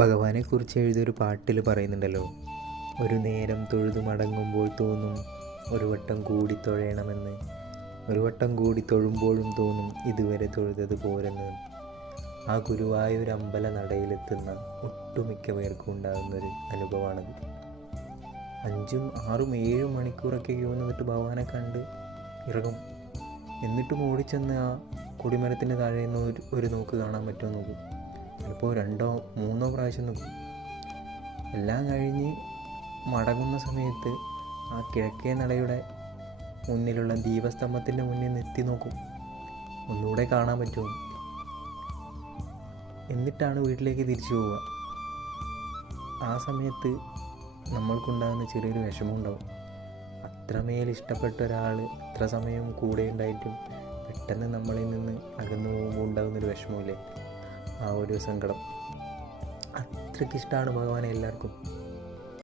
ഭഗവാനെക്കുറിച്ച് എഴുതിയൊരു പാട്ടിൽ പറയുന്നുണ്ടല്ലോ, ഒരു നേരം തൊഴുതു മടങ്ങുമ്പോൾ തോന്നും ഒരു വട്ടം കൂടി തൊഴയണമെന്ന്, ഒരു വട്ടം കൂടി തൊഴുമ്പോഴും തോന്നും ഇതുവരെ തൊഴുതത് പോരെന്ന്. ആ ഗുരുവായൂർ അമ്പല നടയിലെത്തുന്ന ഒട്ടുമിക്ക പേർക്കും ഉണ്ടാകുന്നൊരു അനുഭവമാണത്. 5, 6, 7 മണിക്കൂറൊക്കെ ക്യൂ നിന്നിട്ട് ഭഗവാനെ കണ്ട് ഇറങ്ങും. എന്നിട്ടും ഓടിച്ചെന്ന് ആ കൊടിമരത്തിൻ്റെ താഴെ നിന്ന് ഒരു നോക്ക് കാണാൻ പറ്റുമോ നോക്കും. ചിലപ്പോൾ 2, 3 പ്രാവശ്യം നോക്കും. എല്ലാം കഴിഞ്ഞ് മടങ്ങുന്ന സമയത്ത് ആ കിഴക്കേ നടയുടെ മുന്നിലുള്ള ദീപസ്തംഭത്തിൻ്റെ മുന്നിൽ നിന്ന് എത്തി നോക്കും, ഒന്നുകൂടെ കാണാൻ പറ്റുമോ. എന്നിട്ടാണ് വീട്ടിലേക്ക് തിരിച്ചു പോവുക. ആ സമയത്ത് നമ്മൾക്കുണ്ടാകുന്ന ചെറിയൊരു വിഷമമുണ്ടാവും. അത്രമേൽ ഇഷ്ടപ്പെട്ട ഒരാൾ അത്ര സമയം കൂടെ ഉണ്ടായിട്ടും പെട്ടെന്ന് നമ്മളിൽ നിന്ന് അകന്നു പോകുമ്പോൾ ഉണ്ടാകുന്നൊരു വിഷമമില്ലേ, ആ ഒരു സങ്കടം. അത്രയ്ക്ക് ഇഷ്ടമാണ് ഭഗവാനെ എല്ലാവർക്കും.